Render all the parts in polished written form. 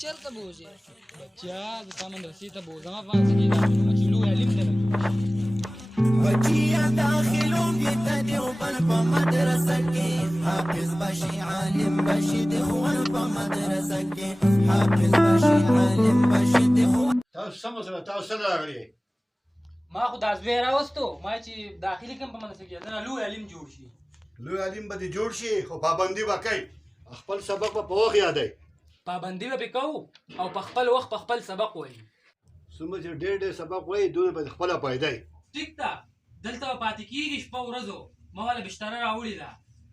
چیرته بوځې؟ بچیا د تا مدرسې ته بوځم افغانستان کې داخلومه چې لوی علم دی بچیا داخلوږي ته دیوبند په مدرسه کې حافظ بشي عالم بشي دیوبند په مدرسه کې حافظ بشي عالم بشي دیوبند. تاسو سم سره تاسو سره راغلي ما خو دا زوی راوستو ما چې داخلي کوم په مدرسه کې دنه لوی علم جوړ شي. لوی علم به دې جوړ شي خو پابندي به کوي خپل سبق به په وخت یادوي. پابندي به پې کوو او په خپل وخت په خپل سبق وایي. څومره چې ډېر ډېر سبق وایي دومره به خپله فایده وي. ټیک ده دلته به پاتې کېږي شپه ورځو ما والا بشتره راوړې ده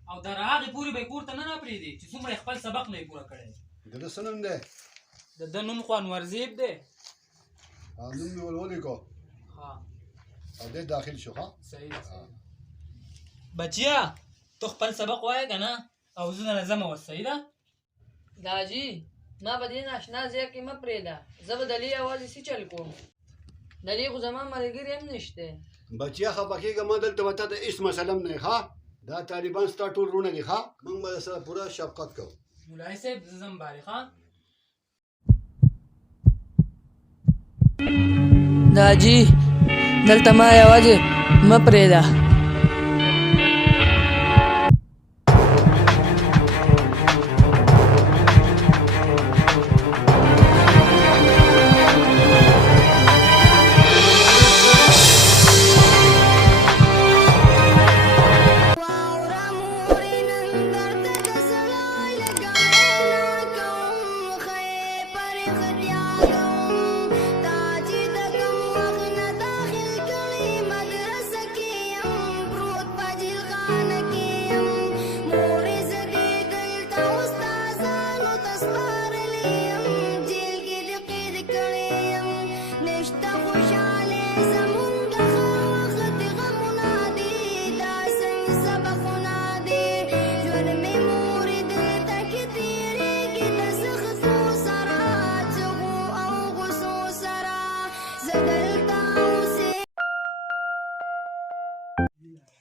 او تر هغې پورې به یې کور ته نه پرېږدي چې څومره خپل سبق نه یې پوره کړی. د ده څه نوم دی؟ د ده نوم خو انورزیب دی. نوم مې ولیکو او دی داخل شو. ښه صحیح ده. بچیا تو خپل سبق وایه که نه او زه نه ځم اوس. صحیح ده داجي ما به دې ناشنا ځای کې مه پرېږده. زه به دلې یوازې څه چل کوم. دلې خو زما ملګري هم نشته. بچیا خفه کېږه ما دلته به تا ته هېڅ مسله هم نه وي. ښه دا طالبان ستا ټول وروڼه دي. ښه موږ به سره پوره شفقت کوو. مولای صاحب زه ځم بارې. ښه داجي دلته ما یوازې مه پرېږده.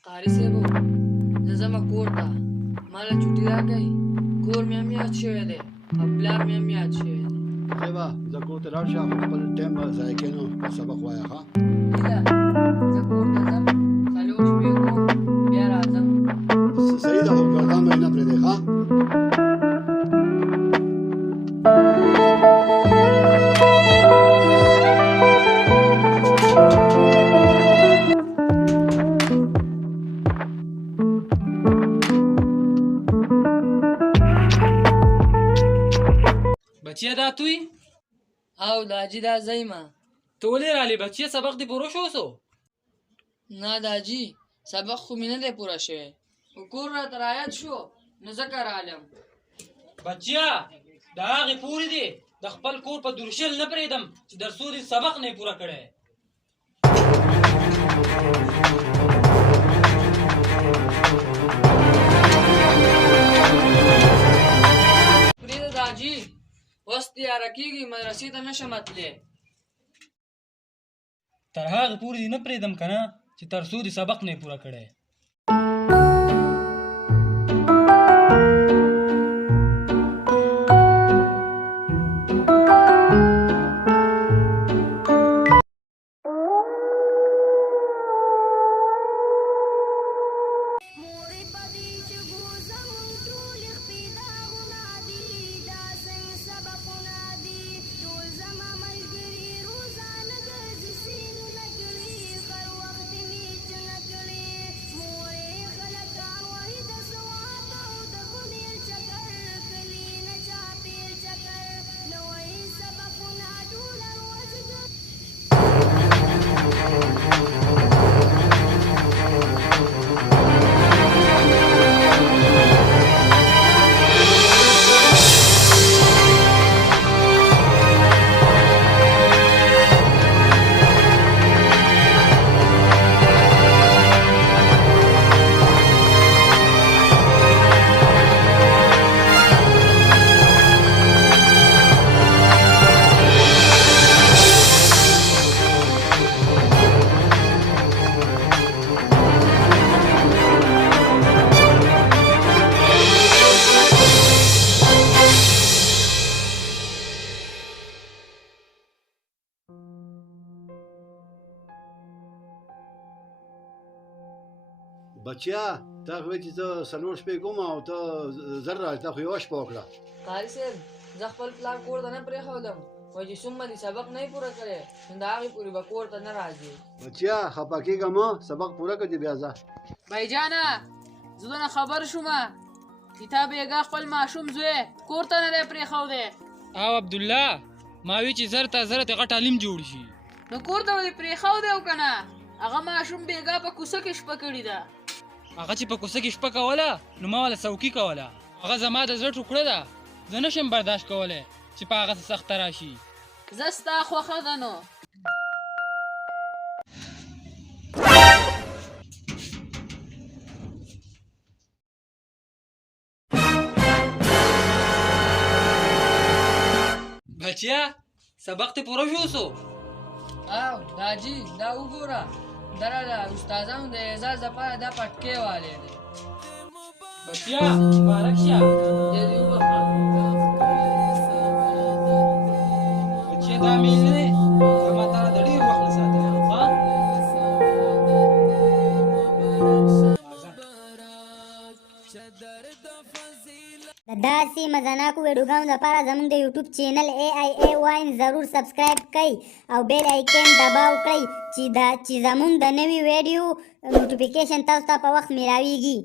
قاري صاحبو زه ځمه کور ته. ما له چوټي راکئ. کور مې هم یاد شوی دی او پلار مې هم یاد شوی دی. صاحبه زه کور ته لاړ شه خپل ټایم به ضایع کړې نو سبق وایه. ښه هیله زه کور ته ځم 4 شپې کوم بیا راځم. صحیح ده خو ګردان به یې نه پرېږدئ. ښه بچیا دا توی او داجي دا ځئ ما. ته ولې رالې بچیا سبق دې پوره شو اوسو؟ نه داجي سبق خو مې نه دی پوره شوی. خو کور راته رایاد شو نو ځکه رالم. بچیا د هغې پورې دی د خپل کور په درشل نه پرېږدم چې در څو دې سبق نه یې پوره کړی. پرېږده داجي اوس تیاره کېږي مدرسې ته نه شم تللی. تر هغې پورې دې نه پرېږدم که نه چې تر څو دې سبق نه یې پوره کړی. بچیا تا خو چې ته سلور شپې کوم او ته زر راځه تا خو یوه شپه وکړه قاری صاحب زه خپل پلار کور ته نه پرېښودم وایي چې څومره دې سبق نه یې پوره کړی نو د هغې پورې به کور ته نه راځي بچیا خفه کېږه مه سبق پوره کړه چې بیا ځه بایجانه زه دونه خبر شومه چې تا بېګا خپل ماشوم زوی کور ته نه دی پرېښودی او عبدالله ما وی چې زر ته زر هغه تعلیم جوړ شي نو کور ته به دې پرېښودی او که نه هغه ماشوم بېګا په کوڅه کې شپه کړې ده هغه چې په کوڅه کې شپه کوله نو ما والا څوکي کوله هغه زما د زړه ټوکړه ده زه نشم برداشت کولی چې په هغه څه سخته راشي زه ستا خوښه ده نو بچیا سبق ته پوره شو سو او داجي دا وګوره دره د استادانو د اعزاز لپاره دا پټکې والی دی بچیا مبارک شه دې دې وبخه بچیا دا میل نه دی زما تا د ډېر وخت نه ساتلی ښه د داسې مزناکو ویډیوګانو لپاره زموږ د یوټیوب چینل AIA واین ضرور سبسکرایب کړئ او بیل آیکن دباو کړئ چې زموږ د نوي ویډیو نوټیفیکیشن تاسو ته په وخت میلاویږي